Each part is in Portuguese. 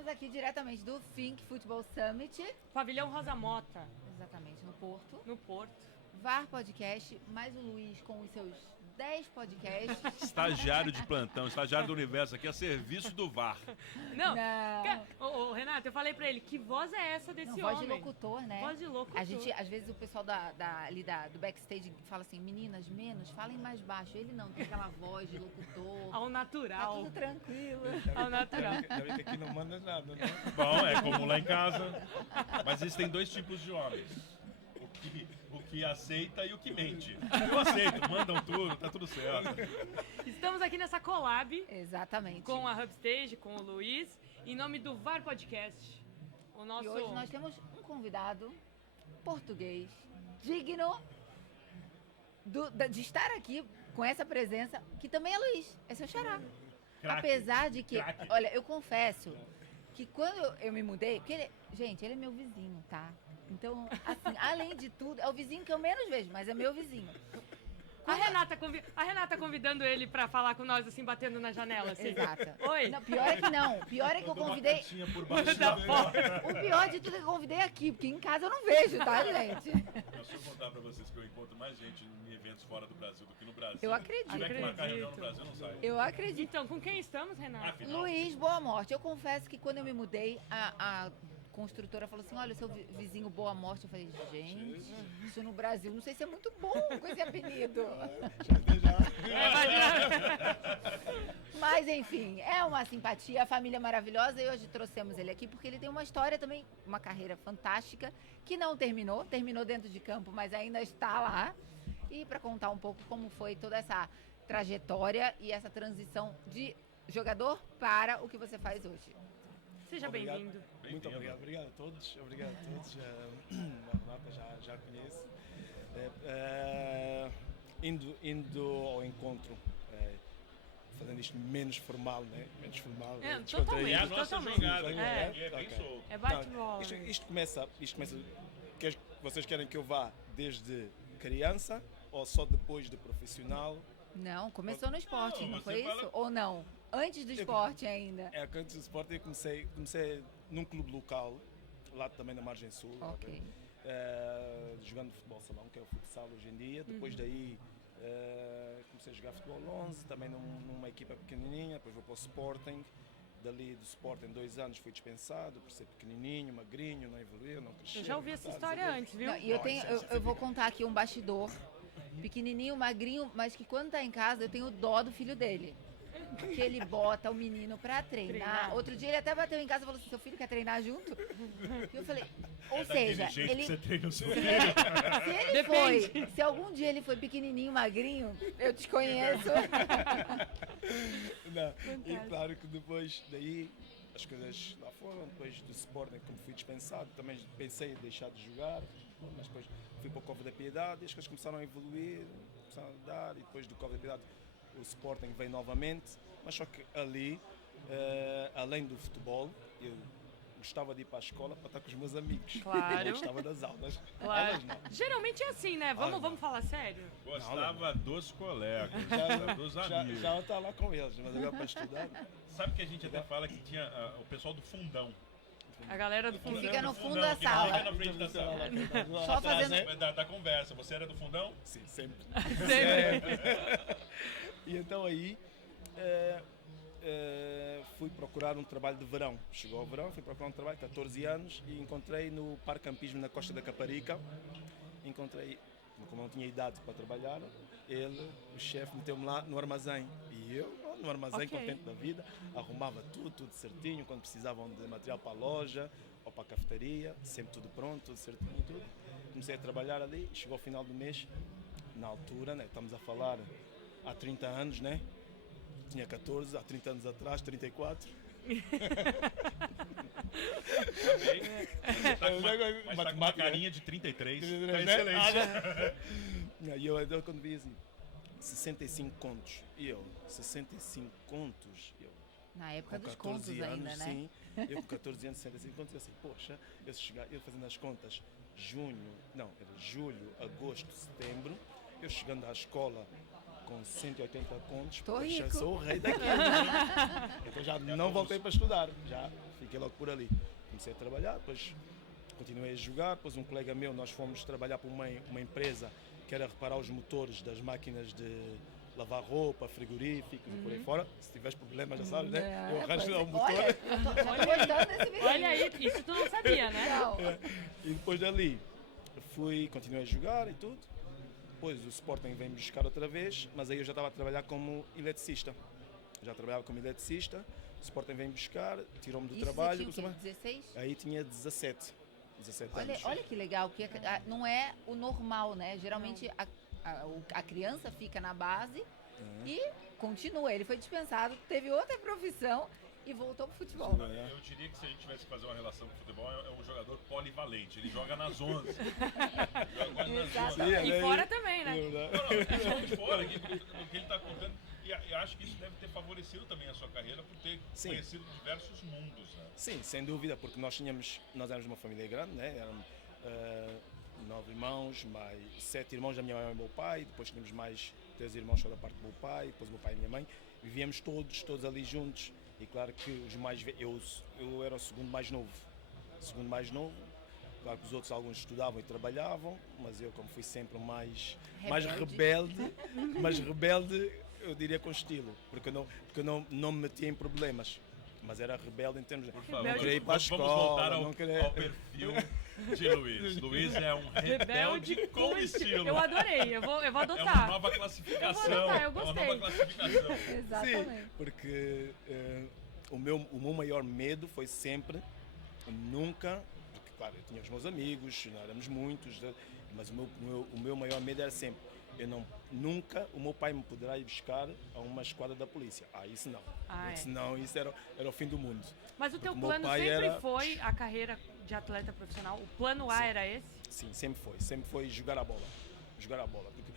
Estamos aqui diretamente do Think Football Summit. Pavilhão Rosa Mota. Exatamente, no Porto. No Porto. VAR Podcast, mais o Luiz com os seus 10 podcasts. Estagiário de plantão, estagiário do universo aqui a serviço do VAR. Não. Não. Ô, Renato, eu falei pra ele, que voz é essa desse Não, homem? voz de locutor, né? Voz de locutor. A gente, às vezes, o pessoal do backstage fala assim, meninas, menos, falem mais baixo. Ele não, tem aquela voz de locutor. Ao Tá natural. tudo tranquilo. Ao natural. Ainda bem que aqui não manda nada, né? Bom, é como lá em casa. Mas existem dois tipos de homens. O que aceita e o que mente. Eu aceito, mandam tudo, tá tudo certo. Estamos aqui nessa collab Exatamente. com a Hubstage, com o Luiz, em nome do VAR Podcast. O nosso... E hoje nós temos um convidado português, digno de estar aqui com essa presença, que também é Luiz, é seu xará. Craque. Apesar de que, Craque. olha, eu confesso que quando eu me mudei, porque ele é meu vizinho, tá? Então, assim, além de tudo, é o vizinho que eu menos vejo, mas é meu vizinho. A Renata convidando ele pra falar com nós, assim, batendo na janela, assim. Exato. Oi. Não, pior é que não. Pior é que eu convidei. Caixinha por baixo Da da porta. O pior de tudo é que eu convidei aqui, porque em casa eu não vejo, tá, gente? Deixa eu contar pra vocês que eu encontro mais gente em eventos fora do Brasil do que no Brasil. Eu acredito. Se tiver que marcar reunião no Acredito. Brasil, não sai. Eu acredito. Então, com quem estamos, Renato? Afinal, Luiz, boa morte. Eu confesso que quando eu me mudei, a construtora falou assim, olha, o seu vizinho Boa Morte. Eu falei, gente, isso no Brasil, não sei se é muito bom com esse apelido. Mas, enfim, é uma simpatia, a família é maravilhosa e hoje trouxemos ele aqui porque ele tem uma história também, uma carreira fantástica, que não terminou dentro de campo, mas ainda está lá. E para contar um pouco como foi toda essa trajetória e essa transição de jogador para o que você faz hoje. Seja Obrigado. bem-vindo. Muito obrigado. Obrigado a todos. Obrigado a todos. A Renata já conhece. Indo ao encontro, fazendo isto menos formal, né? Menos formal. É, descontraído. é a nossa Totalmente. jogada, É. é bem Ok. solto. É bate-bola. Não, isto começa. Vocês querem que eu vá desde criança ou só depois de profissional? Não, começou no esporte, Não, não você foi fala- isso? Ou não? Antes do esporte ainda. Antes do esporte eu comecei num clube local, lá também na Margem Sul. Ok. Jogando futebol salão, que é o futsal hoje em dia. Depois daí comecei a jogar futebol 11, também numa equipa pequenininha, depois vou para o Sporting. Dali do Sporting, 2 anos fui dispensado por ser pequenininho, magrinho, não evoluiu, não cresceu. Eu já ouvi essa história antes, viu? Não, e eu vou contar aqui um bastidor. Pequenininho, magrinho, mas que quando tá em casa eu tenho dó do filho dele. Porque ele bota o menino pra treinar. Outro dia ele até bateu em casa e falou assim, seu filho quer treinar junto? E eu falei, ou seja, Daquele jeito ele... que você treina o seu Se filho. ele Depende. foi, se algum dia ele foi pequenininho, magrinho, eu te conheço. Não, e claro que depois daí as coisas lá foram, depois do Sporting, como fui dispensado, também pensei em deixar de jogar, mas depois fui para o Cova da Piedade e as coisas começaram a evoluir, começaram a dar, e depois do Cova da Piedade o Sporting veio novamente, mas só que ali, além do futebol, eu gostava de ir para a escola para estar com os meus amigos. Claro. Eu gostava das aulas. Claro. Aulas não. Geralmente é assim, né? Vamos falar sério? Gostava dos colegas, dos Já amigos. já está lá com eles, mas agora para estudar. Sabe que a gente até fala que tinha o pessoal do fundão. A galera do fundo. Fica no Do fundo da que sala. Fica na frente da sala. Só Atrás, fazendo... da conversa. Você era do fundão? Sim, sempre. Sempre. E então aí fui procurar um trabalho de verão. Chegou o verão, fui procurar um trabalho, 14 anos, e encontrei no Parque Campismo na Costa da Caparica. Encontrei, como não tinha idade para trabalhar, o chefe, meteu-me lá no armazém. E eu, no armazém, Ok. contente da vida, arrumava tudo certinho, quando precisavam de material para a loja ou para a cafetaria, sempre tudo pronto, tudo certinho e tudo. Comecei a trabalhar ali, chegou ao final do mês, na altura, né, estamos a falar há 30 anos, né? Tinha 14, há 30 anos atrás, 34. Mas tá com uma carinha de 33. Tá excelente. E eu quando vi assim, 65 contos, e eu, 65 contos, eu, Na época com dos 14 contos anos, ainda, né? sim, eu com 14 anos, 65 contos, eu assim, poxa, eu fazendo as contas, julho, agosto, setembro, eu chegando à escola com 180 contos. Tô Poxa, rico. sou o rei daquilo. Então já não voltei para estudar, já fiquei logo por ali. Comecei a trabalhar, depois continuei a jogar, depois um colega meu, nós fomos trabalhar para uma empresa que era reparar os motores das máquinas de lavar roupa, frigoríficos e por aí fora. Se tiveres problemas, já sabes, né? Eu arranjo lá o motor. Olha, já tô gostando desse vídeo. Olha aí, isso tu não sabia, né? Não. E depois dali continuei a jogar e tudo. Depois o Sporting veio me buscar outra vez, mas aí eu já estava a trabalhar como eletricista. Já trabalhava como eletricista, o Sporting veio me buscar, tirou-me do Isso trabalho. você tinha o quê? 16? Aí tinha 17 anos. Olha que legal, porque não é o normal, né? Geralmente a criança fica na base e continua. Ele foi dispensado, teve outra profissão e voltou pro futebol. Eu diria que se a gente tivesse que fazer uma relação com o futebol, é um jogador polivalente. Ele joga nas 11. Joga quase nas 11. E fora também, né? Não, é de fora, o que ele está contando. E acho que isso deve ter favorecido também a sua carreira por ter conhecido diversos mundos, né? Sim, sem dúvida, porque nós éramos uma família grande, né? Eram 9 irmãos, mais 7 irmãos da minha mãe e do meu pai, depois tínhamos mais 3 irmãos só da parte do meu pai, depois o meu pai e a minha mãe. Vivíamos todos ali juntos. E claro que os mais eu era o segundo mais novo. Claro que os outros alguns estudavam e trabalhavam, mas eu como fui sempre o mais rebelde, eu diria com estilo, porque eu não me metia em problemas. Mas era rebelde em termos de Por favor, não querer ir para a escola, vamos voltar não querer... ao perfil de Luiz. Luiz é um rebelde com estilo. Eu adorei, eu vou É uma adotar. nova classificação. Eu vou adotar, eu É uma gostei. nova classificação. Exatamente. Sim, porque o meu maior medo foi sempre nunca, porque claro, eu tinha os meus amigos, não éramos muitos, mas o meu maior medo era sempre, nunca o meu pai me poderá ir buscar a uma esquadra da polícia. Isso não. Senão isso era o fim do mundo. Mas o teu Porque o meu plano pai sempre era- foi a carreira de atleta profissional? O plano A Sim. era esse? Sim, sempre foi jogar a bola. Porque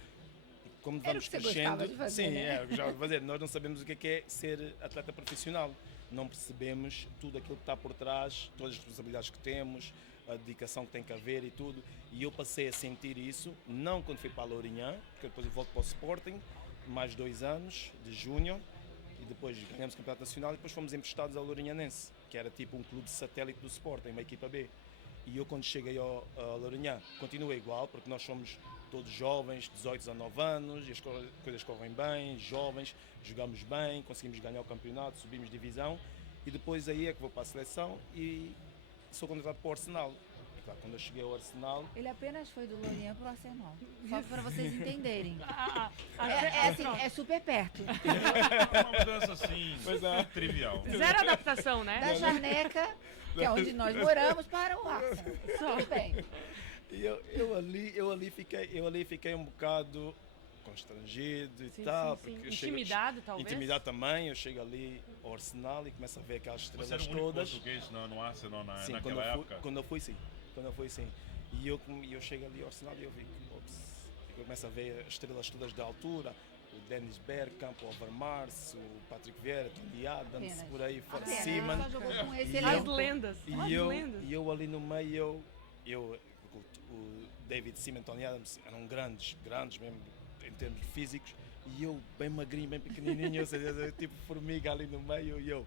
como Era o vamos que você crescendo, gostava de fazer, sim, né? já vou fazer. Nós não sabemos o que é ser atleta profissional. Não percebemos tudo aquilo que está por trás, todas as responsabilidades que temos, a dedicação que tem que haver e tudo. E eu passei a sentir isso, não quando fui para a Lourinhã, porque depois eu volto para o Sporting, mais 2 anos de júnior, e depois ganhamos o Campeonato Nacional e depois fomos emprestados ao Lourinhanense, que era tipo um clube satélite do Sporting, uma equipa B. E eu quando cheguei a Lourinhã continuei igual, porque nós somos todos jovens, 18 a 19 anos, e as coisas correm bem, jovens, jogamos bem, conseguimos ganhar o campeonato, subimos divisão, e depois aí é que vou para a seleção e sou contratado para o Arsenal. E claro, quando eu cheguei ao Arsenal, Ele apenas foi do Lourinhã pro Arsenal. Só para vocês entenderem. Pronto. É super perto. É uma mudança assim, Pois é. trivial. Zero adaptação, né? Da Charneca, que é onde nós moramos, para o Arsenal. Tudo bem. e eu ali fiquei um bocado constrangido e Sim, tal. sim, sim. Porque eu chego- Intimidado, talvez? Intimidado também, eu chego ali ao Arsenal e começo a ver aquelas Você era estrelas o único todas. português no Arsenal Sim, naquela época? quando eu fui sim. E eu chego ali ao Arsenal e eu vi que, eu começo a ver as estrelas todas da altura, o Dennis Bergkamp, o Overmars, o Patrick Vieira, Tony Adams, Apenas. por aí fora, Apenas. Seaman. Só jogou com esse E As elenco. lendas. As lendas. E eu ali no meio, o David Seaman e Tony Adams eram grandes mesmo em termos físicos, e eu bem magrinho, bem pequenininho, ou seja, tipo formiga ali no meio, e eu...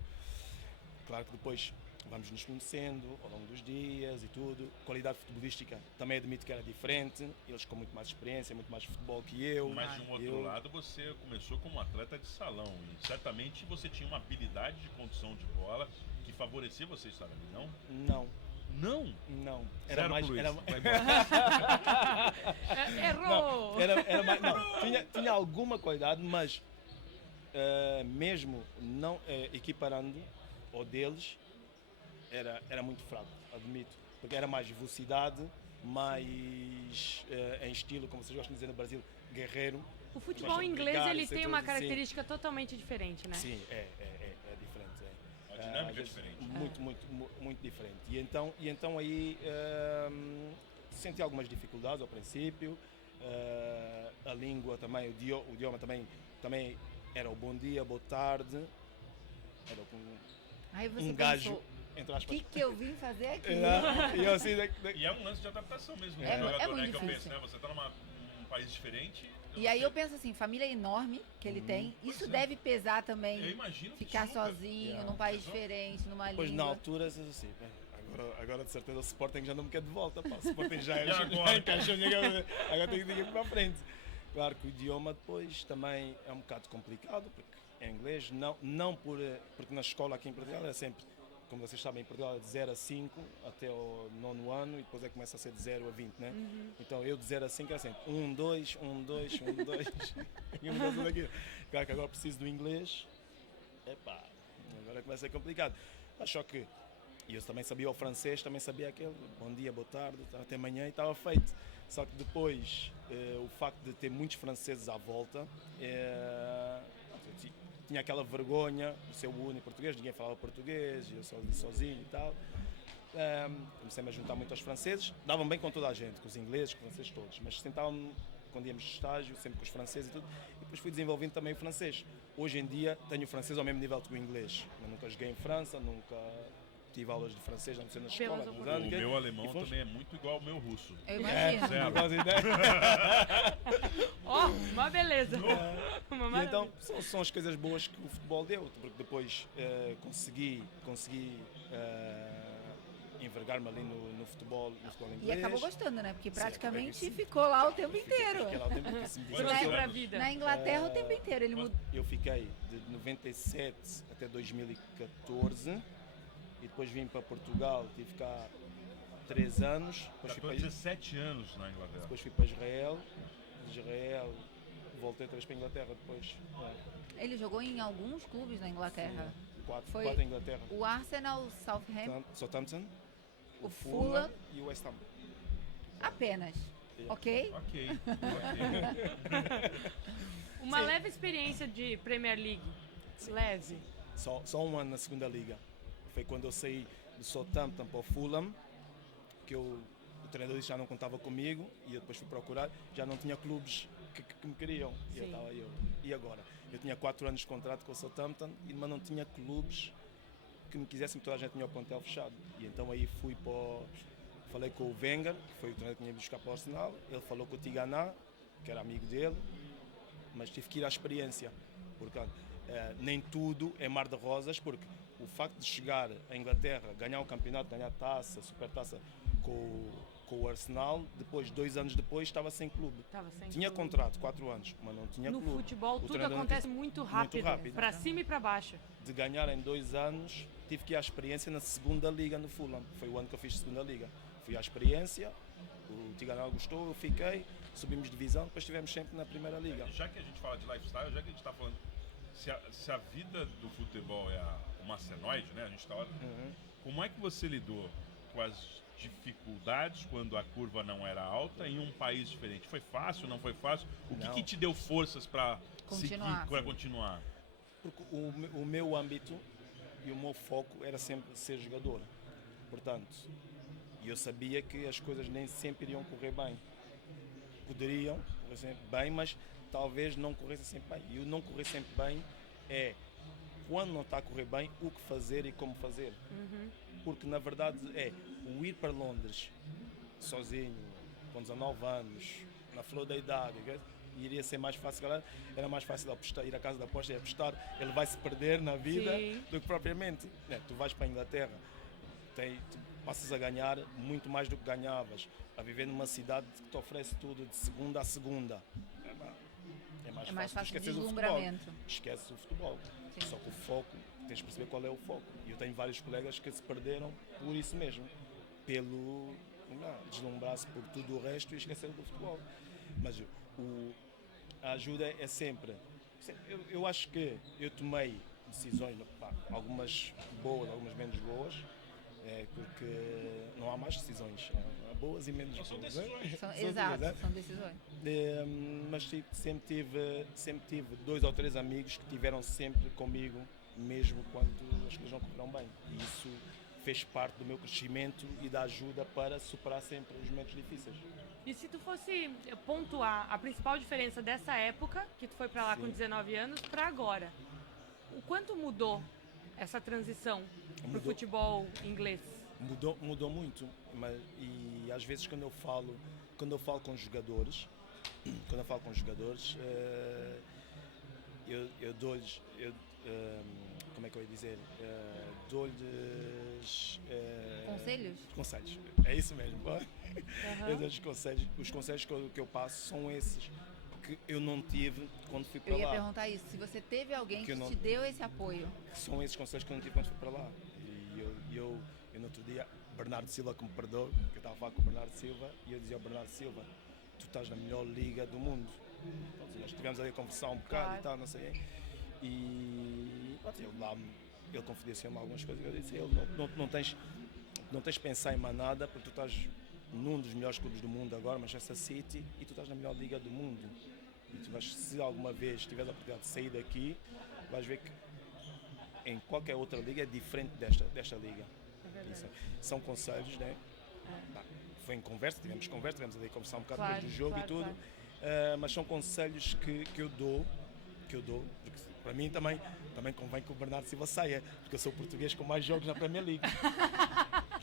Claro que depois vamos nos conhecendo ao longo dos dias e tudo. Qualidade futebolística também admito que era diferente, eles com muito mais experiência, muito mais futebol que eu. Mas de um outro lado, você começou como atleta de salão e certamente você tinha uma habilidade de condução de bola que favorecia você estar ali, não? Não, Não? não. Zero pro Luiz. Vai embora. Errou! Não, era mais, não, tinha alguma qualidade, mas mesmo não equiparando ao deles, era muito fraco, admito. Porque era mais velocidade, mais em estilo, como vocês gostam de dizer no Brasil, guerreiro. O futebol Mas inglês brigar, ele isso tem tudo, uma sim. característica totalmente diferente, né? Sim, é diferente. A dinâmica é Às vezes, diferente. Muito diferente. E então aí senti algumas dificuldades ao princípio. A língua também, o idioma também era o bom dia, boa tarde. Era Aí você um gajo, pensou, entre o aspas. que eu vim fazer aqui? E eu assim, E é um lance de adaptação mesmo do É jogador, muito né? Que eu penso, difícil. né? Você tá num país diferente, E aí eu penso assim, família enorme que ele tem, isso Pois é. deve pesar também. Eu imagino que Ficar super. sozinho, Yeah. num país diferente, numa Pois na língua. altura, assim, bem, agora de certeza o Sporting já não me quer de volta, pá. O Sporting já E agora? encaixou, agora tenho que ir para a frente. Claro que o idioma depois também é um bocado complicado, porque é inglês, porque na escola aqui em Portugal é sempre, como vocês sabem, em Portugal é de 0 a 5 até o 9º ano e depois é que começa a ser de 0 a 20, né? Então eu de 0 a 5 era sempre 1, 2, 1, 2, 1, 2 e um negócio daquilo. Claro que agora preciso do inglês, epá, agora começa a ser complicado. Mas só que eu também sabia o francês, também sabia aquele bom dia, boa tarde, até amanhã e estava feito. Só que depois, o facto de ter muitos franceses à volta, eu tinha aquela vergonha de ser o único português, ninguém falava português, eu sozinho e tal. Comecei-me a juntar muito aos franceses, davam bem com toda a gente, com os ingleses, com os franceses todos, mas sentavam-me quando íamos de estágio, sempre com os franceses e tudo, e depois fui desenvolvendo também o francês. Hoje em dia tenho o francês ao mesmo nível que o inglês, eu nunca joguei em França, nunca tive aulas de francês, não sei na escola, Pelas O meu alemão também é muito igual ao meu russo. Eu imagino. Zero. Quase ideia. Ó, uma beleza. Uma E maravilha. então são as coisas boas que o futebol deu, porque depois consegui envergar-me ali no futebol E inglês. acabou gostando, né? Porque praticamente sim. ficou lá o tempo inteiro. Fiquei lá o tempo que se me Quantos dizia. Foi pra anos? vida. Na Inglaterra o tempo inteiro. Ele mudou. Eu fiquei de 97 até 2014 e depois vim para Portugal, tive cá 3 anos, Já estou há 17 anos na Inglaterra. depois fui para Israel, de Israel voltei outra vez para a Inglaterra depois. Ele jogou em alguns clubes na Inglaterra. Foi- 4 em Inglaterra. O Arsenal, o Southampton, Southampton, o Fulham, e o West Ham. apenas. Yeah. Ok? Ok. Uma Sim. leve experiência de Premier League. Leve. Só um ano na segunda liga. Foi quando eu saí do Southampton para o Fulham, que o treinador disse que já não contava comigo e eu depois fui procurar, já não tinha clubes que me queriam. E eu Sim. estava e agora? Eu tinha 4 anos de contrato com o Southampton, mas não tinha clubes que me quisessem, porque toda a gente tinha o plantel fechado. E então aí fui falei com o Wenger, que foi o treinador que tinha ido buscar para o Arsenal, ele falou com o Tigana, que era amigo dele, mas tive que ir à experiência. Portanto, nem tudo é mar de rosas, porque o facto de chegar à Inglaterra, ganhar o campeonato, ganhar taça, supertaça com o Arsenal, depois, 2 anos depois, estava sem clube. Tava sem Tinha clube. contrato, 4 anos, mas não tinha No clube. futebol O tudo treinador não acontece quis- muito rápido. rápido. Pra cima e pra baixo. De ganhar em 2 anos, tive que ir à experiência na segunda liga no Fulham. Foi o ano que eu fiz segunda liga. Fui à experiência, o Tiganal gostou, eu fiquei, subimos de divisão, depois estivemos sempre na primeira liga. Já que a gente fala de lifestyle, já que a gente está falando. Se a vida do futebol é uma senoide, né? A gente está Como é que você lidou com as dificuldades quando a curva não era alta em um país diferente? Foi fácil, não foi fácil? O que, Não. que te deu forças para seguir, Continuar. para continuar? Porque o meu âmbito e o meu foco era sempre ser jogador. Portanto, eu sabia que as coisas nem sempre iriam correr bem. Poderiam correr sempre bem, mas talvez não corressem sempre bem. E o não correr sempre bem é, quando não está a correr bem, o que fazer e como fazer. Porque na verdade é o ir para Londres sozinho, com 19 anos, na flor da idade, iria ser mais fácil, galera. Era mais fácil apostar, ir à casa da aposta e apostar. Ele vai se perder na vida Sim. do que propriamente. Né? Tu vais para a Inglaterra, tu passas a ganhar muito mais do que ganhavas, a viver numa cidade que te oferece tudo de segunda a segunda. É mais fácil tu esqueces o deslumbramento. futebol. Esqueces o futebol. Sim. Só que o foco, tens de perceber qual é o foco. E eu tenho vários colegas que se perderam por isso mesmo, pelo deslumbrar-se por tudo o resto e esquecer do futebol. Mas a ajuda é sempre. Eu acho que eu tomei decisões, algumas boas, algumas menos boas, porque não há mais decisões, há boas e menos boas. São né? decisões. Exato, são decisões. Mas sempre tive 2 ou 3 amigos que tiveram sempre comigo, mesmo quando as coisas não correram bem. E isso fez parte do meu crescimento e da ajuda para superar sempre os momentos difíceis. E se tu fosse pontuar a principal diferença dessa época, que tu foi pra lá com Sim. 19 anos, pra agora, o quanto mudou essa transição pro Mudou. futebol inglês? Mudou muito, e às vezes quando eu falo com os jogadores, quando eu falo com os jogadores, eu dou-lhes, como é que eu ia dizer? Dou-lhes Conselhos? conselhos. É isso mesmo. Eu dou-lhes conselhos. Os conselhos que eu passo são esses que eu não tive quando fui para Eu ia lá. perguntar isso, se você teve alguém Que que eu não- te deu esse apoio. São esses conselhos que eu não tive quando fui para lá. E eu no outro dia, Bernardo Silva que me perdoou, que eu estava a falar com o Bernardo Silva, e eu dizia ao Bernardo Silva, tu estás na melhor liga do mundo. Então, nós estivemos ali a conversar um bocado Claro. e tal, não sei. E pronto, ele confidenciou-me algumas coisas e eu disse, ele não tens de pensar em mais nada, porque tu estás num dos melhores clubes do mundo agora, Manchester City, e tu estás na melhor liga do mundo. E tu vais, se alguma vez tiveres a oportunidade de sair daqui, vais ver que em qualquer outra liga é diferente desta liga. Isso, são conselhos, né? Foi em conversa, tivemos ali a conversar um bocado Claro, depois do jogo claro, e tudo, claro. mas são conselhos que eu dou, porque para mim também convém que o Bernardo Silva saia, porque eu sou o português com mais jogos na Premier League.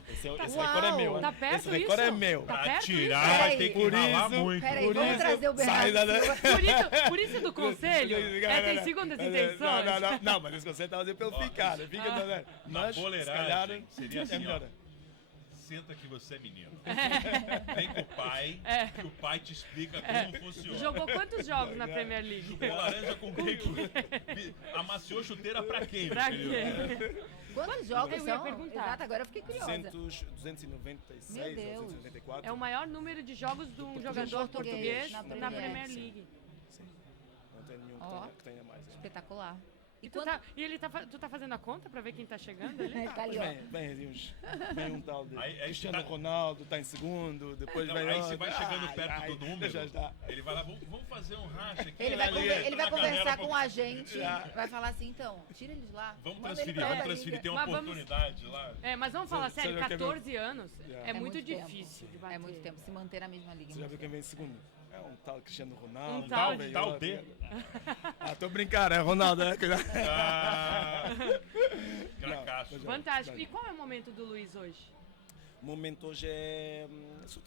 Esse recorde é meu, Tá hein? perto Esse recorde isso? é meu. Tá Pra perto tirar isso? vai ter que Por ralar isso- muito. Peraí, Por vamos isso, trazer o sai Bernardo da- Silva. Por isso do conselho, tem segundas intenções. Não, mas esse conselho estava a dizer para ele ficar, fica entendendo? Na Mas, se calhar, boleiragem, seria é assim, melhor. ó. Senta que você é menino. Vem com o pai, que o pai te explica como funciona. Jogou quantos jogos na Premier League? Chupou laranja com queijo. Amaciou chuteira pra quem, Pra meu querido? quê? Quantos jogos Eu ia são? perguntar. Exato, agora eu fiquei curiosa. 296 Meu Deus. ou 294. É o maior número de jogos de um jogador português português na na Premier Premier League. League. Sim. Não tem nenhum Ó. que tenha mais. Espetacular. E tu tá fazendo a conta pra ver quem tá chegando ali? Tá ali, ó. Vem um tal de Aí Cristiano tá- Ronaldo, está em segundo, depois Não, vem aí outro. você vai chegando Ai, perto ai, do número, já está. ele vai lá, vamos fazer um racha aqui. Ele vai, ali, ele vai na conversar canela, com a gente, Já. vai falar assim, então, tira eles lá. Vamos manda ele transferir, pra vamos outra transferir, liga. tem uma Mas vamos- oportunidade lá. É, mas vamos falar Você sério, já quer ver? 14 anos Já. é muito muito tempo. difícil de bater. É muito tempo, se manter na mesma liga. Você já viu quem vem em segundo? É um tal Cristiano Ronaldo. Um tal vem tal outro. de. Tô brincando, é Ronaldo, né? Ah, cracaço. Não, Fantástico. E qual é o momento do Luiz hoje? O momento hoje é. Sou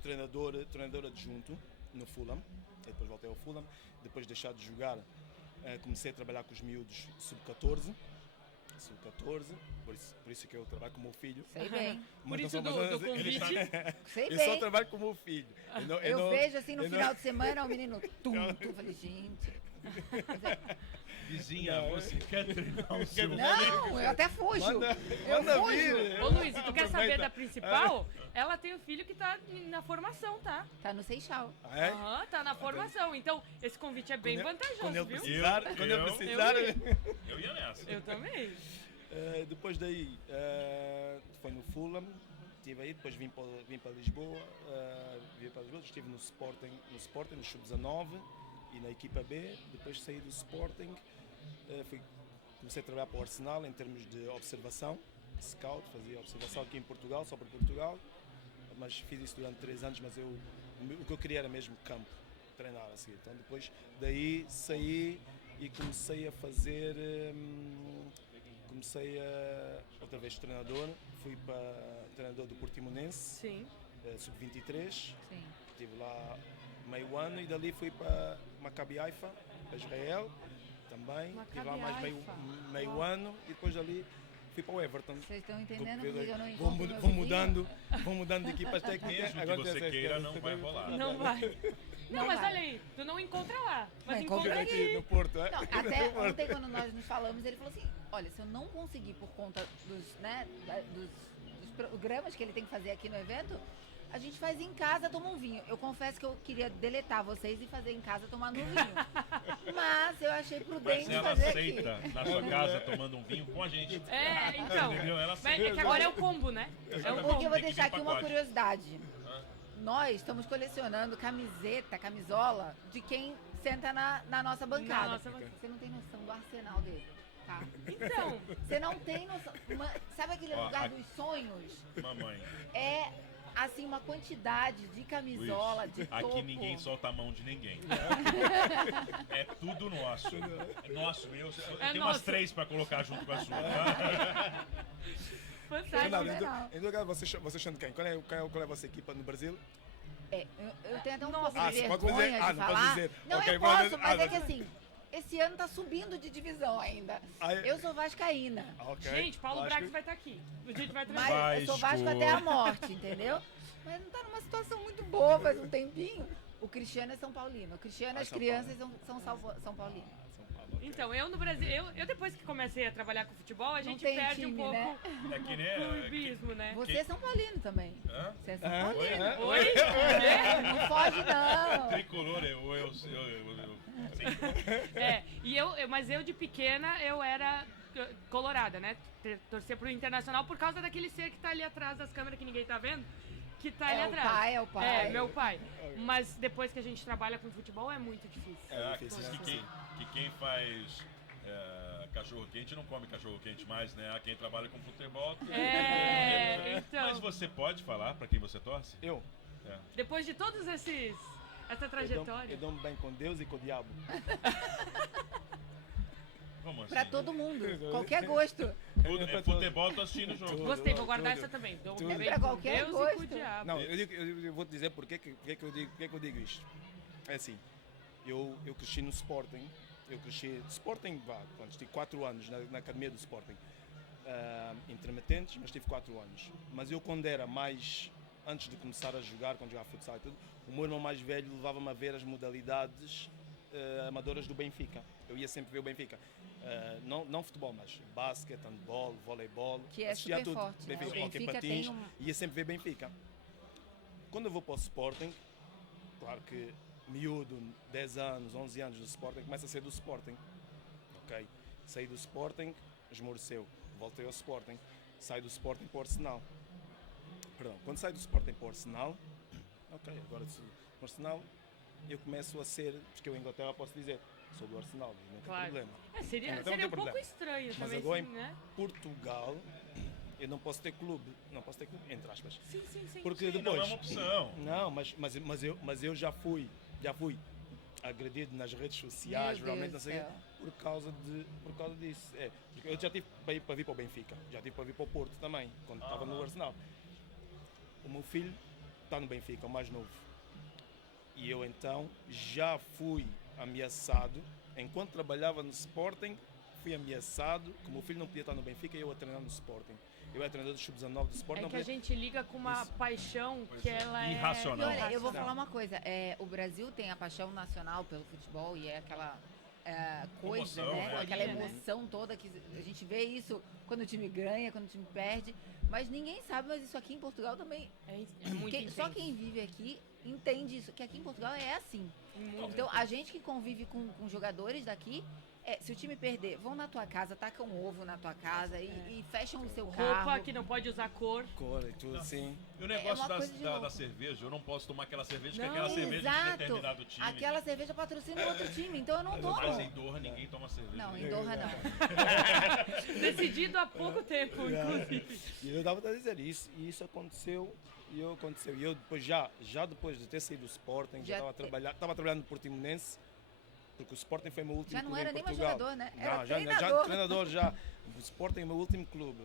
treinador adjunto no Fulham. Depois voltei ao Fulham. Depois de deixar de jogar, comecei a trabalhar com os miúdos sub-14. Sub-14. Por isso que eu trabalho com o meu filho. Sei bem, Por Mas isso não do, sou- do mas ele convite. sei Eu só bem. trabalho com o meu filho. Eu não- vejo assim no eu não- final de semana o menino tum. Eu falei, gente. Vizinha, você quer treinar o seu Não, eu até fujo. Eu Manda fujo. vir. Ô Luiz, e tu quer saber Aproveita. da principal? Ela tem um filho que tá na formação, tá? Tá no Seixal. Ah, é? Aham, tá na formação. Então, esse convite é bem vantajoso, Quando ele viu? precisar, quando ele Eu- precisar. Eu ia nessa. Eu também. Depois daí, foi no Fulham, estive aí, depois vim para Lisboa, estive no Sporting, no Sub-19 e na equipa B, depois saí do Sporting, comecei a trabalhar para o Arsenal em termos de observação, scout, fazia observação aqui em Portugal, só para Portugal, mas fiz isso durante 3 anos, mas o que eu queria era mesmo campo, treinar a seguir. Então depois daí saí e comecei a fazer... Comecei outra vez treinador, fui para treinador do Portimonense, Sim. sub-23, Sim. estive lá meio ano e dali fui para Maccabi Haifa, para Israel, também, estive lá mais Maccabi meio Haifa. ano e depois dali fui para o Everton. Vocês estão entendendo comigo? Eu não Vou, encontro meu vou mudando de equipas técnicas. Mesmo que você queira, não vai rolar. Não vai. Não, mas vai. olha aí, tu não encontra lá. Mas Não encontra encontra aqui. Aqui no Porto, é? Não, até ontem, quando nós nos falamos, ele falou assim, olha, se eu não conseguir por conta dos, né, dos programas que ele tem que fazer aqui no evento, a gente faz em casa, toma um vinho. Eu confesso que eu queria deletar vocês e fazer em casa tomando um vinho. Mas eu achei Mas prudente ela fazer aceita aqui. na sua casa tomando um vinho com a gente. É, então. Entendeu? Ela Mas aceita. é que agora é o combo, né? É o Exatamente. Porque eu vou combo. deixar aqui uma pacote. curiosidade. Nós estamos colecionando camisola de quem senta na nossa bancada. Na nossa bancada. Você não tem noção do arsenal dele, tá? Então, Você não tem noção. Sabe aquele Ó, lugar a- dos sonhos? Mamãe, É, assim, uma quantidade de Luiz, camisola, de topo. aqui ninguém solta a mão de ninguém. É tudo nosso. É nosso, meu. Eu tenho umas nosso. 3 pra colocar junto com a sua. Tá? fantástico. Fenomenal. Em lugar, vocês são de quem? Qual é a vossa equipa no Brasil? Eu tenho até um Nossa. pouco de você pode vergonha dizer? de Não pode falar. dizer. Não, Ok, eu pode posso, dizer. mas é que Mas- assim, esse ano tá subindo de divisão ainda. Aí- Eu sou vascaína, Ok. Gente, Paulo Acho Brax que- vai estar aqui. A gente vai mas trazer. eu sou Vasco Vasco. até a morte, entendeu? Mas não tá numa situação muito boa faz um tempinho. O Cristiano é São Paulino. O Cristiano, as São crianças São Paulinas. São Paulo, ok. Então, eu no Brasil, eu depois que comecei a trabalhar com futebol, a gente tem perde um time, pouco né? É que nem... o clubismo, né? Você é São Paulino também. Hã? Você é São Hã? Paulino. Hã? Oi? Não foge, não. Tricolor, sim. Mas eu de pequena, eu era colorada, né? Torcer pro Internacional por causa daquele ser que tá ali atrás das câmeras que ninguém tá vendo, que tá ali É o atrás. pai, é o pai. É, meu pai. Mas depois que a gente trabalha com futebol é muito difícil. É, difícil, que quem faz cachorro-quente não come cachorro-quente mais, né? Quem trabalha com futebol... É, então. Mas você pode falar pra quem você torce? Eu? Depois de todos essa trajetória. Eu dou-me bem com Deus e com o diabo. Como assim? Pra todo mundo. Qualquer gosto. Tudo, é futebol, eu tô assistindo o jogo. Gostei, vou guardar Tudo. essa também. Dou Tudo. bem É pra com qualquer Deus e com o gosto. diabo. Não, eu vou te dizer porque que eu digo isto. É assim, eu cresci no Sporting. Eu cresci Sporting, quando tive 4 anos na academia do Sporting. Intermitentes, mas tive 4 anos. Mas eu quando era mais, antes de começar a jogar, quando jogava futsal e tudo, o meu irmão mais velho levava-me a ver as modalidades amadoras do Benfica. Eu ia sempre ver o Benfica. Não futebol, mas basquete, handball, voleibol. Que é assistia a super tudo. forte, né? O Benfica, hockey, Benfica patins, tem ia sempre ver Benfica. Quando eu vou para o Sporting, claro que miúdo, 10 anos, 11 anos do Sporting, começa a ser do Sporting. Ok? Saí do Sporting, esmoreceu. Voltei ao Sporting. Saí do Sporting para o Arsenal. Perdão, quando saio do Sporting para o Arsenal, ok, agora sou do Arsenal, eu começo a ser, porque eu em Inglaterra posso dizer, sou do Arsenal, não tem Claro. problema. Seria Então não um tem pouco problema. estranho Mas também, agora sim, né? Portugal, eu não posso ter clube, entre aspas. Sim, sim, sim. Porque Sim, depois, não é uma opção. não, mas eu já fui agredido nas redes sociais, Meu realmente, não Deus sei do o céu. quê, por causa disso. Porque eu já tive para vir para o Benfica, já tive para vir para o Porto também, quando estava no Arsenal. O meu filho está no Benfica, o mais novo. E eu então já fui ameaçado, enquanto trabalhava no Sporting, fui ameaçado que o meu filho não podia estar no Benfica e eu a treinar no Sporting. Eu era treinador do Sub-19 do Sporting. É não que a podia- gente liga com uma paixão que ela é... Irracional. E olha, eu vou Não. falar uma coisa. O Brasil tem a paixão nacional pelo futebol e é aquela coisa, Emoção, né? né? Aquela Né? emoção toda que a gente vê isso quando o time ganha, quando o time perde. Mas ninguém sabe, mas isso aqui em Portugal também. É muito Só intenso. quem vive aqui entende isso, que aqui em Portugal é assim. Muito. Então, a gente que convive com jogadores daqui, se o time perder, vão na tua casa, tacam um ovo na tua casa e fecham o seu Roupa carro. que não pode usar cor. Cor e tudo assim. E o negócio uma coisa de da louco. cerveja, eu não posso tomar aquela cerveja, que é Não, aquela cerveja de exato. determinado time. Aquela cerveja patrocina outro time, então eu não tomo. Mas em Doha ninguém toma cerveja. Não, né? em Doha não. Decidido há pouco tempo, inclusive. E eu estava a dizer isso, e isso aconteceu. E eu depois, já depois de ter saído do Sporting, já Já estava trabalhando no Portimonense, porque o Sporting foi o meu último Já não clube era em nem mais Portugal. jogador, né? Era Não, já treinador. treinador já. O Sporting é o meu último clube.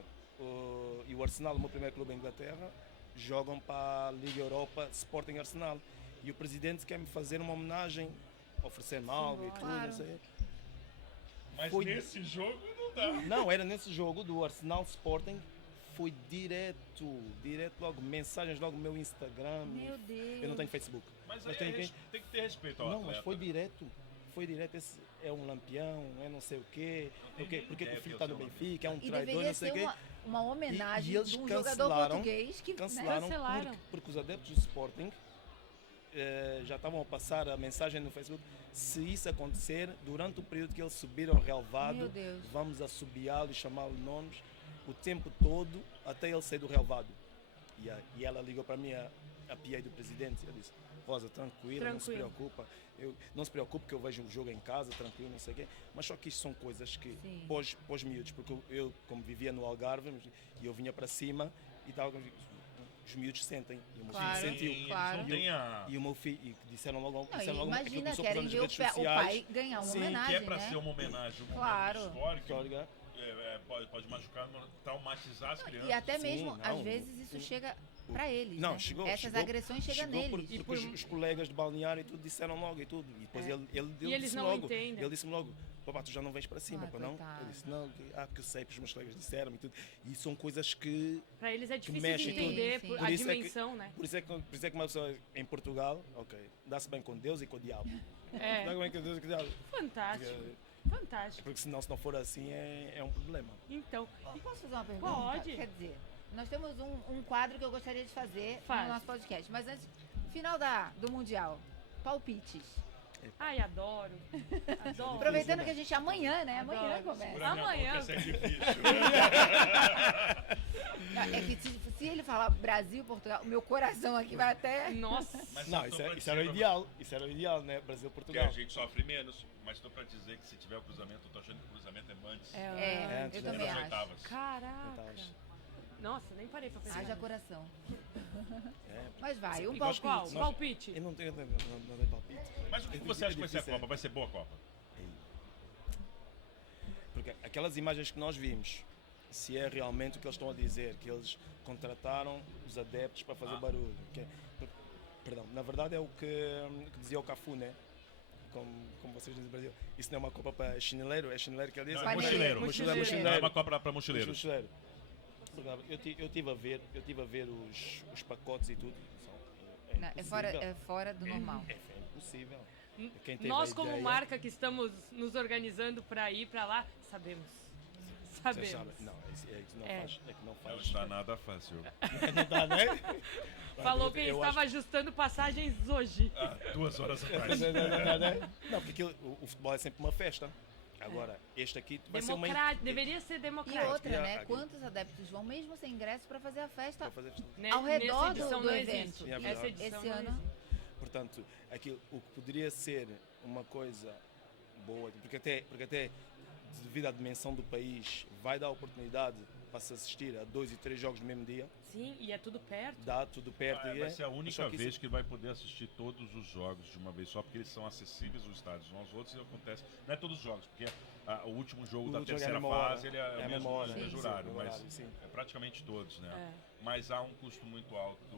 E o Arsenal, o meu primeiro clube em Inglaterra, jogam para a Liga Europa Sporting Arsenal. E o presidente quer me fazer uma homenagem, oferecer-me algo e tudo, claro. não sei. Mas Foi- nesse jogo não dá. Não, era nesse jogo do Arsenal Sporting, foi direto logo, mensagens logo no meu Instagram. Meu Deus. Eu não tenho Facebook. Mas Mas aí tem tem que ter respeito ao Não, atleta. mas foi direto, esse é um lampião, é não sei o quê, porque que ideia o filho que está é o no seu Benfica, é um E traidor, deveria não sei ser o quê. uma homenagem E eles de um jogador cancelaram- português que Cancelaram, Cancelaram. porque os adeptos do Sporting já estavam a passar a mensagem no Facebook: se isso acontecer, durante o período que ele subir ao relvado, Meu Deus. vamos assobiá-lo e chamá-lo de nomes o tempo todo até ele sair do relvado. E ela ligou para mim, a PA do presidente, e eu disse: Rosa, tranquila, não se Tranquilo. preocupa. Não se preocupe que eu vejo o jogo em casa, tranquilo, não sei o quê. Mas só que isto são coisas que, Sim. pós miúdos, porque eu, como vivia no Algarve, e eu vinha para cima e estava os miúdos sentem. E o meu Claro. filho sentiu. Sim, Claro. eles não têm a... E o meu filho, e disseram logo, Não, disseram e logo aquilo imagina, começou a querem nas ver redes o sociais. pai ganhar uma Sim, homenagem, que é pra né? ser uma homenagem, um Claro. momento histórico. Histórica. pode machucar, traumatizar as crianças. E até Sim, mesmo, às não, vezes, isso sim. chega pra eles, Não, né? chegou. Essas chegou, agressões chegam chegou neles. Porque os colegas de balneário e tudo disseram logo e tudo. E depois ele E eles disse não logo. entendem. Ele disse logo, papá, tu já não vens para cima, Ai, pá, não? coitado. Eu disse, não, que eu sei, porque os meus colegas disseram e tudo. E são coisas que. Pra eles é difícil mexe de tudo. entender Sim, por sim. a Por isso é que- dimensão, né? Por isso é que uma pessoa em Portugal, ok, dá-se bem com Deus e com o diabo. É, Dá bem com Deus e com o diabo. fantástico, Porque, fantástico. porque senão, se não for assim, é um problema. Então, Posso fazer uma pergunta? Pode. Quer dizer, nós temos um quadro que eu gostaria de fazer Faz. no nosso podcast. Mas antes, final do Mundial, palpites. ai, adoro. Adoro. Aproveitando que a gente amanhã, né? Amanhã Adoro. começa. Segura minha Amanhã. boca, essa é difícil. É que se ele falar Brasil, Portugal, o meu coração aqui vai até... Nossa. Mas Não, eu tô isso, pra isso dizer era o pra- ideal. Isso era o ideal, né? Porque a Brasil-Portugal. gente sofre menos, mas estou pra dizer que se tiver o cruzamento, eu tô achando que o cruzamento é antes. É, antes, eu né? também nas acho. oitavas. Caraca. Oitavas. Nossa, nem parei pra pensar. Haja coração. É. Mas vai, um Sim, palpite. Qual? Nós- Palpite. Eu não tenho não dei palpite. Mas o que É você acha que vai ser a difícil, Copa? Vai ser boa a Copa? Porque aquelas imagens que nós vimos, se é realmente o que eles estão a dizer, que eles contrataram os adeptos para fazer barulho. Perdão, na verdade é o que dizia o Cafu, né? Como vocês dizem no Brasil. Isso não é uma Copa para chineleiro? É chineleiro que ele diz? Não, é mochileiro. Mochileiro. Não é uma Copa para mochileiros. Mochileiro. Eu tive a ver os pacotes e tudo. Não, é fora do normal. É impossível. Quem teve Nós, a como ideia- marca que estamos nos organizando para ir para lá, sabemos. Vocês Sabemos. sabem? Não, é que não É. faz. É que não Não faz. está nada fácil. Não dá, né? Falou que ele Eu estava ajustando passagens hoje. Há 2 horas acho- atrás. Não, porque o futebol é sempre uma festa. Agora, este aqui vai ser uma. Deveria ser E democrático. outra, E a- né? aqui. Quantos adeptos vão mesmo sem ingresso para fazer a festa? Para fazer- Né? ao redor Nessa edição do não evento. existe. Sim, é Essa verdade. edição Esse não ano- existe. Portanto, aquilo, o que poderia ser uma coisa boa, porque até devido à dimensão do país, vai dar oportunidade para se assistir a 2 e 3 jogos no mesmo dia, Sim, e é tudo perto. dá tudo perto. e Vai ser a mas única só que vez isso- que vai poder assistir todos os jogos de uma vez só, porque eles são acessíveis os estádios uns aos outros e acontece. Não é todos os jogos, porque o último jogo O da último é a terceira mesma hora. fase ele é, É a o mesmo, mesma hora. mesmo Sim, horário, mesmo mas horário, sim. é praticamente todos, né? É. Mas há um custo muito alto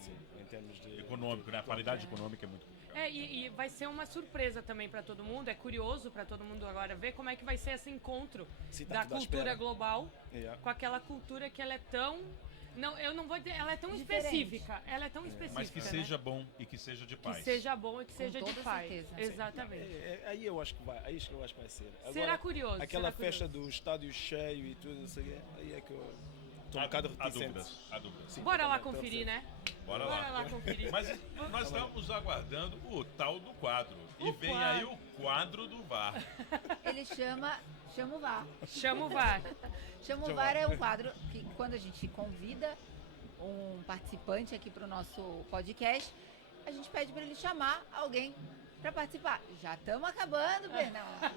Sim, em termos de econômico, né? A paridade econômica é muito complicada. É, e vai ser uma surpresa também para todo mundo. É curioso para todo mundo agora ver como é que vai ser esse encontro Sim, tá da tudo à cultura espera. global Yeah. com aquela cultura que ela é tão... Não, eu não vou dizer... Ela é tão Diferente. específica. Ela é tão específica, Mas que né? seja bom e que seja de paz. Que seja bom e que seja de toda paz. certeza. Exatamente. Aí eu acho que vai, aí eu acho que vai ser. Será Agora, curioso. aquela será festa curioso. do estádio cheio e tudo, não sei o quê, aí é que eu estou um bocado Há reticente. dúvidas, há dúvidas. Sim, Bora lá tô conferir, né? Bora Bora lá. lá conferir. Mas nós estamos aguardando o tal do quadro. E O vem quadro. aí o quadro do VAR. Ele chama o VAR. Chama o VAR. Chama o VAR é um quadro que quando a gente convida um participante aqui para o nosso podcast, a gente pede para ele chamar alguém para participar. Já estamos acabando, Bernardo.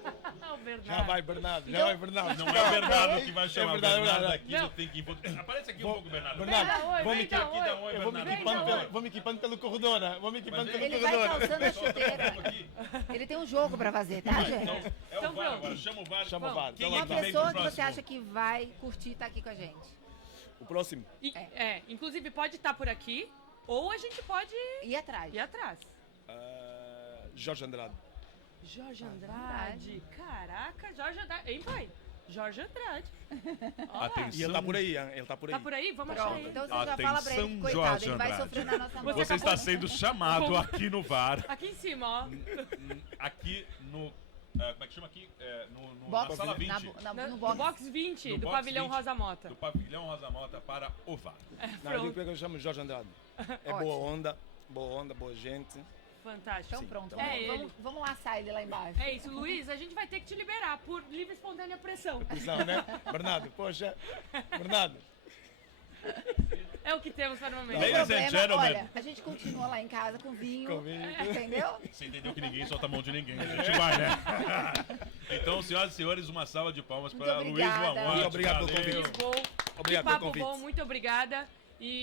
O Bernardo. Já vai, Bernardo, já Então- vai, Bernardo. Não é o Bernardo que vai chamar. verdade, o Bernardo é aqui Não. não tem que... Aparece aqui um pouco, Bernardo. Bernardo, Dá oi, vamos vem aqui, dar aqui dá oi. oi, eu vou me Bernardo. equipando, Vem, vou me equipando pelo corredor, né? Vou me equipando Mas pelo Ele vai corredor. calçando a chuteira. Aqui. Ele tem um jogo para fazer, tá, gente? Então, é Então o VAR pronto. agora. Chama o VAR. Chama o Vamos. VAR. Quem então é Uma que lá. vem pessoa pro que você próximo? acha que vai curtir estar aqui com a gente. O próximo. Inclusive pode estar por aqui ou a gente pode E atrás. ir atrás. Jorge Andrade. Jorge Andrade. Caraca, Jorge Andrade. Hein, pai? Jorge Andrade. Olha lá. Atenção. E ele está por aí, hein? Ele está por aí. Tá por aí? Vamos achar Pronto, ele. então você já fala pra ele que, Atenção, coitado, Jorge ele vai Andrade. sofrer na nossa mão. Você está sendo chamado aqui no VAR. Aqui em cima, ó. Aqui no... como é que chama aqui? Na Box, sala 20. no No box. box 20 No do box Pavilhão 20 Rosa Mota. Do Pavilhão Rosa Mota para o VAR. Não, eu digo Pronto. que eu chamo Jorge Andrade. É Ótimo. boa onda, boa gente. Fantástico. Então pronto, então é vamos, ele. vamos laçar ele lá embaixo. É isso, Luiz, a gente vai ter que te liberar por livre e espontânea pressão. Não, né? Bernardo, poxa. Bernardo. É o que temos para o momento. Não tem Ladies and problema, gentlemen. olha, a gente continua lá em casa com vinho, Com vinho. entendeu? Você entendeu que ninguém solta a mão de ninguém. A gente vai, né? Então, senhoras e senhores, uma salva de palmas Muito para Luiz obrigada. Lamonte. Muito obrigado pelo Valeu. convite. Que bom. Obrigado que pelo papo convite. bom, muito obrigada. E